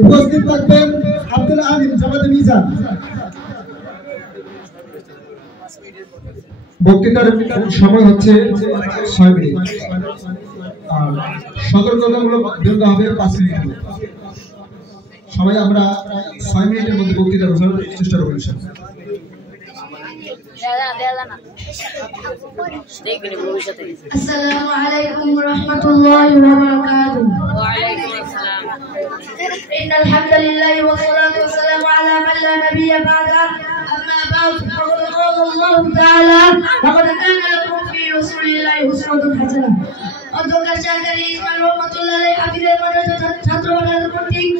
উপস্থিত থাকবেন আব্দুল আলিম জামাতে মিজান। বক্তৃতার সময় হচ্ছে 6 মিনিট আর সতর্কতামূলক বিরতি হবে 5 মিনিট। সবাই আমরা 6 মিনিটের মধ্যে বক্তৃতা করার চেষ্টা করব ইনশাআল্লাহ। السلام عليكم ورحمة الله وبركاته. وعليكم السلام. إن الحمد لله والصلاة والسلام على من لا نبي بعده. أما بعد فقد قال الله تعالى لقد كان لكم في رسول الله أسوة حسنة. অধ্যক্ষ সরকারি ইসলাম রহমাতুল্লাহ আলাইহি হাফিজের মাদ্রাসা ছাত্র মাদ্রাসা কর্তৃক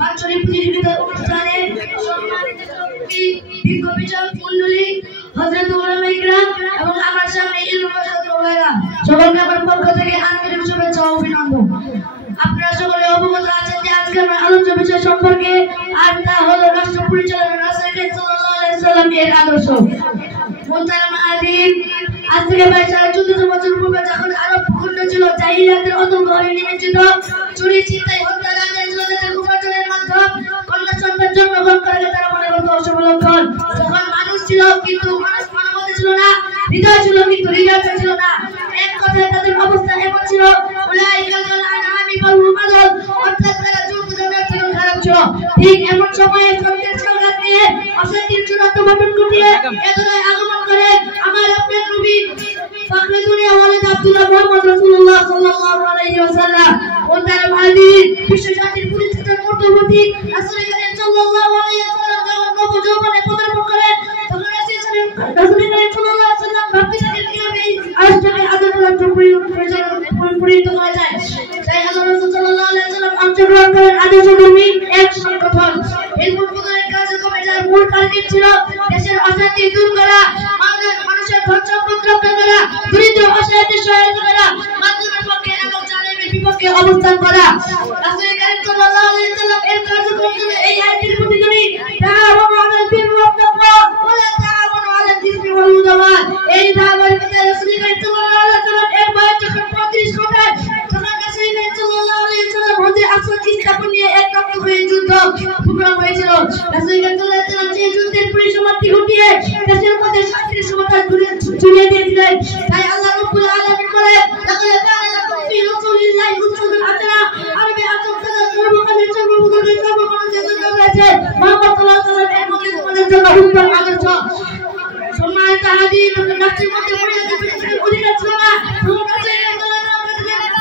বাৎসরিক প্রতিযোগিতার অনুষ্ঠানে সম্মানিত অতিথি বিজ্ঞ বিচারক মণ্ডলী হযরত উলামা ইকরাম এবং আমার সামনে ইলমুল ছাত্র ভাইরা সকলকে আমার পক্ষ থেকে আন্তরিক শুভেচ্ছা ও অভিনন্দন। আপনারা সকলে অবগত আছেন যে আজকে আমরা আলোচ্য বিষয় সম্পর্কে আর তা হলো রাষ্ট্র পরিচালনা রাসূল সাল্লাল্লাহু আলাইহি ওয়াসাল্লাম এর আদর্শ। মুহতারাম আযীম, আজ থেকে প্রায় 1400 বছর পূর্বে যখন আরব ভূখণ্ড ছিল জাহিলিয়াতের অতর্গরে নিমজ্জিত, চুরি চিন্তাই হত্যা রাজার জলের উপার্জনের মাধ্যম কন্যা সন্তান জন্মগ্রহণ করে তারা মনে করত অশুভ লক্ষণ। যখন মানুষ ছিল কিন্তু মানুষ মানবতা ছিল না, হৃদয় ছিল কিন্তু হৃদয় ছিল না। এক কথায় তাদের অবস্থা এমন ছিল উলাইকাল আনআমি বাল হুম আদল, অর্থাৎ তারা জন্মের থেকে খারাপ ছিল। ঠিক এমন সময়ে সত্যের সংঘাত নিয়ে অশান্তির চূড়ান্ত গঠন ঘটিয়ে এদলায় আগমন করে আমার আপনার নবী ফখরে দুনিয়া ওয়ালিদ আব্দুল্লাহ মুহাম্মদ রাসূলুল্লাহ সাল্লাল্লাহু আলাইহি ওয়াসাল্লাম ও তার হাদিস বিশ্ব শান্তির প্রতিষ্ঠার মধ্যবর্তী রাসূল করিম সাল্লাল্লাহু আলাইহি ওয়াসাল্লাম যখন নবী যৌবনে পদার্পণ করেন তখন রাসূল করিম সাল্লাল্লাহু আলাইহি ওয়াসাল্লাম ভাবতেছিলেন কিভাবে আজকে আদর্শ পরিণত হয়ে যায়। তাই আল্লাহ রাসূল সাল্লাল্লাহু আলাইহি ওয়াসাল্লাম অংশগ্রহণ করেন আদর্শ কর্মী এক সংগঠন। এই উদ্বোধনের কার্যক্রমে যার মূল টার্গেট ছিল দেশের অশান্তি দূর করা, মানুষের ধন সম্পদ রক্ষা করা, দরিদ্র অসহায়দের সহায়তা করা, মাধ্যমের পক্ষে এবং জালেমের বিপক্ষে অবস্থান করা। রাসূল করিম সাল্লাল্লাহু আলাইহি ওয়াসাল্লাম এর কার্যক্রম ছিল এই আয়াতের প্রতিধ্বনি, তাআওয়ানু আলাল বিররি ওয়াত তাকওয়া ওয়া লা তাআওয়ানু আলাল ইসমি ওয়াল উদওয়ান। এই দাওয়ার কথা রাসূল করিম সাল্লাল্লাহু আলাইহি ওয়াসাল্লাম এর বয়স যখন 35 ঘটায় তখন রাসূল করিম সাল্লাল্লাহু আলাইহি ওয়াসাল্লাম হযরত আসওয়াদ স্থাপন নিয়ে এক রক্ত হয়ে যুদ্ধ প্রোগ্রাম হয়েছিল। রাসূল করিম সাল্লাল্লাহু আলাইহি ওয়াসাল্লাম সেই যুদ্ধের পরিসমাপ্তি ঘটিয়ে দেশের মধ্যে শান্তির সমাধান ছড়িয়ে দিয়েছিলেন। তাই আল্লাহ রাব্বুল আলামিন বলেন লাকাদ কানা লাকুম ফি রাসূলিল্লাহি উসওয়াতুন হাসানাহ। আরবে আজম কাজা সর্বকালের সর্বপ্রথম সর্বমানুষের জন্য রয়েছে মুহাম্মদ সাল্লাল্লাহু আলাইহি ওয়াসাল্লাম এর মধ্যে তোমাদের জন্য উত্তম আদর্শ। সম্মানিত হাজির, রাষ্ট্রের মধ্যে মর্যাদা পেয়েছেন অধিকার ছিল না,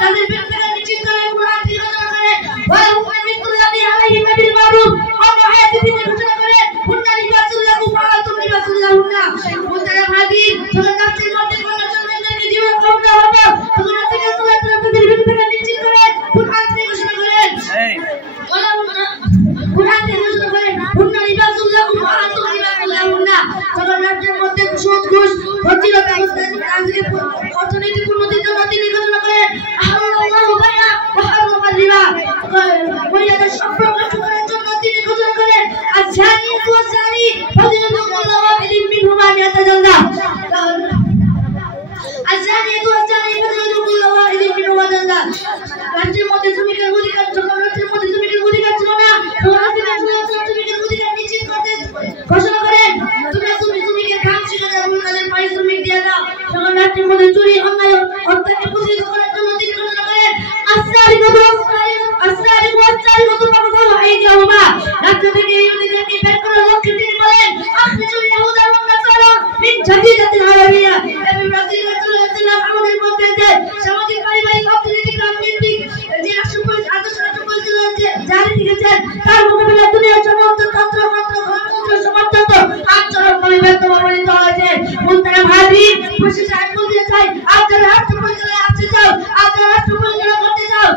তাদের ব্যক্তিগত নিশ্চিত করে কোরআন থেকে ঘোষণা করে ওয়া উম্মাতুল্লাহি আলাইহি বিল মারুফ অন্য আয়াতে তিনি ঘোষণা করে হুন্না লিবাসুল লাকুম ওয়া আনতুম লিবাসুল লাহুন্না। মুহতারাম হাজির, যখন রাষ্ট্রের মধ্যে কোন জনগণকে জীবন কমনা হবে তখন রাষ্ট্রীয় সুরক্ষা তাদের ব্যক্তিগত নিশ্চিত করে কোরআন থেকে ঘোষণা করেন কোরআন থেকে ঘোষণা করেন হুন্না লিবাসুল লাকুম ওয়া আনতুম লিবাসুল লাহুন্না। যখন রাষ্ট্রের মধ্যে সুদ ঘুষ হচ্ছিল ব্যবস্থা আজকে অর্থনৈতিক উন্নতির জন্য তিনি ঘোষণা করেন আল্লাহু বাইয়া ওয়া হারামাল রিবা। মহিলাদের সম্পর্ক করার জন্য তিনি ঘোষণা করেন আজ-জানিয়াতু ওয়াজ-জানি ফাজলিদুল্লাহ ওয়াইলিম মিনহুমা মিআতা জালদা। আজ-জানিয়াতু ওয়াজ-জানি ফাজলিদুল্লাহ ওয়াইলিম মিনহুমা জালদা। রাষ্ট্রের মধ্যে শ্রমিকের অধিকার, যখন রাষ্ট্রের মধ্যে শ্রমিকের অধিকার ছিল না তখন শ্রমিকের অধিকার নিশ্চিত করতে ঘোষণা করেন শ্রমিকের কাম শিখে যাবে, তাদের পারিশ্রমিক দিয়ে দাও। যখন রাষ্ট্রের মধ্যে চুরি অন্যায় অত্যাচার প্রতিরোধ করার জন্য তিনি ঘোষণা করেন রাষ্ট্র থেকে ইহুদিদেরকে বের করার লক্ষ্যে তিনি বলেন আখরিজুল ইয়াহুদা ওয়ান নাসারা মিন জাদিদাতিল আরাবিয়া। এবং রাসূল সাল্লাল্লাহু আলাইহি ওয়াসাল্লাম আমাদের মধ্যে যে সামাজিক, পারিবারিক, অর্থনৈতিক, রাজনৈতিক যে আদর্শ পরিচালনা জারি রেখেছেন তার মোকাবিলায় দুনিয়ার সমস্ত তন্ত্র মন্ত্র গণতন্ত্র সমাজতন্ত্র আচরণভাবে ব্যর্থপ্রমাণিত হয়েছে। মুহতারাম হাজির, পরিশেষে আমি বলতে চাই আপনারা রাষ্ট্র পরিচালনায় আসতে চাও, আপনারা রাষ্ট্র পরিচালনা করতে চাও,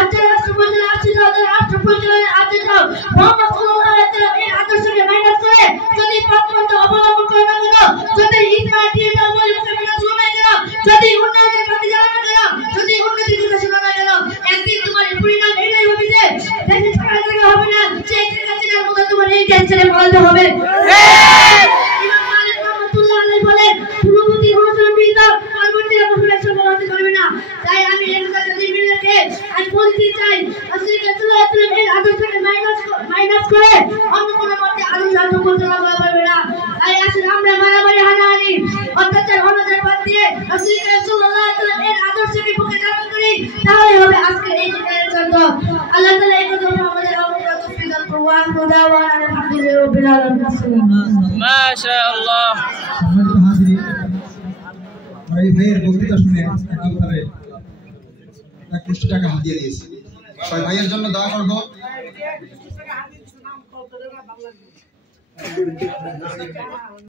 আপনারা রাষ্ট্র পরিচালনায় আসতে চাও, আপনারা রাষ্ট্র পরিচালনায় আসতে চাও মোহাম্মদ সাল্লাল্লাহু আলাইহি ওয়াসাল্লাম এর আদর্শকে মাইনাস করে যদি পথপন্থা অবলম্বন করে না কেন, যদি ইসলাম দিনের বলে মোকাবিলা শুরু না কেন, যদি উন্নয়নের পথে যাওয়া না কেন, যদি উন্নতির কথা শোনা না কেন, একদিন তোমার পরিণাম এটাই হবে যে দেশে ছাড়া জায়গা হবে না, সেই চিনার মতো তোমার এই দেশ ছেড়ে পালাতে হবে। ইমাম মালিক রাহমাতুল্লাহ আলাইহি বলেন পূর্ববর্তী অনুসরণ বিহিত পরবর্তী অনুসরণ সফল হতে পারবে না। তাই আমি এর কথা যদি মিলে রেখে আমি বলতে চাই রাসূল সাল্লাল্লাহু আলাইহি ওয়াসাল্লাম এর আদর্শকে মাইনাস নামাজের অনাজার বাদ দিয়ে রাসূল করিম সাল্লাল্লাহু আলাইহি ওয়াসাল্লাম এর আদর্শকে বুকে ধারণ করি, তাহলে হবে আজকের এই দিনের জন্য। আল্লাহ তাআলা এই কথা আমাদের আমলটা তৌফিক দান করুন। ওয়া খুদাওয়ানা আলহামদুলিল্লাহি রাব্বিল আলামিন। মাশাআল্লাহ। সম্মানিত হাজিরিন, আমরা এই ভাইয়ের বক্তৃতা শুনে একদম তারে 1 কোটি টাকা হাদিয়া দিয়েছি। সবাই ভাইয়ের জন্য দোয়া করব।